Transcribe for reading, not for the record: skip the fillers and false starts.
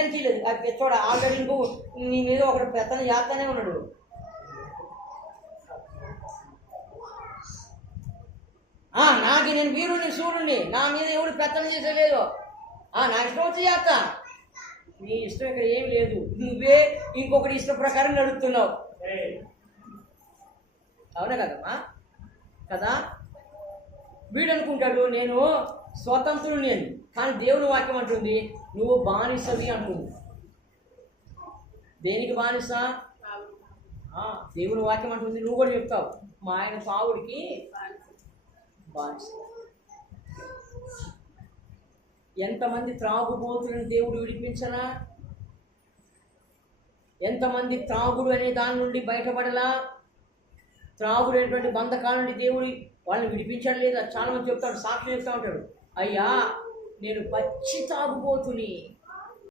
సంచి లేదు. అది చూడ ఆల్రెడీ నువ్వు నీ మీద ఒకటి పెత్తనం చేస్తానే ఉన్నాడు. నాకు నేను వీరుని సూర్యుని, నా మీద ఎవడు పెత్తనం చేసేలేదు. నా ఇష్టం వచ్చి చేస్తా. నీ ఇష్టం ఇక్కడ ఏమి లేదు. నువ్వే ఇంకొకటి ఇష్టం ప్రకారం నడుపుతున్నావు. అవునా కదమ్మా? కదా, వీడు అనుకుంటాడు నేను స్వతంత్రుడు నేను, కానీ దేవుని వాక్యం అంటుంది నువ్వు బానిసవి అంటుంది. దేనికి బానిస? దేవుని వాక్యం అంటుంది. నువ్వు కూడా చెప్తావు మా ఆయన సావుడికి బానిస. ఎంతమంది త్రాగుబోతులను దేవుడు విడిపించరా? ఎంతమంది త్రాగుడు అనే దాని నుండి బయటపడలా? త్రాగుడు అనేటువంటి బంధకాల నుండి దేవుడు వాళ్ళని విడిపించడం లేదా? చాలా మంది చెప్తాడు, సాక్షి చెప్తా ఉంటాడు, అయ్యా నేను పచ్చి తాగుబోతుని,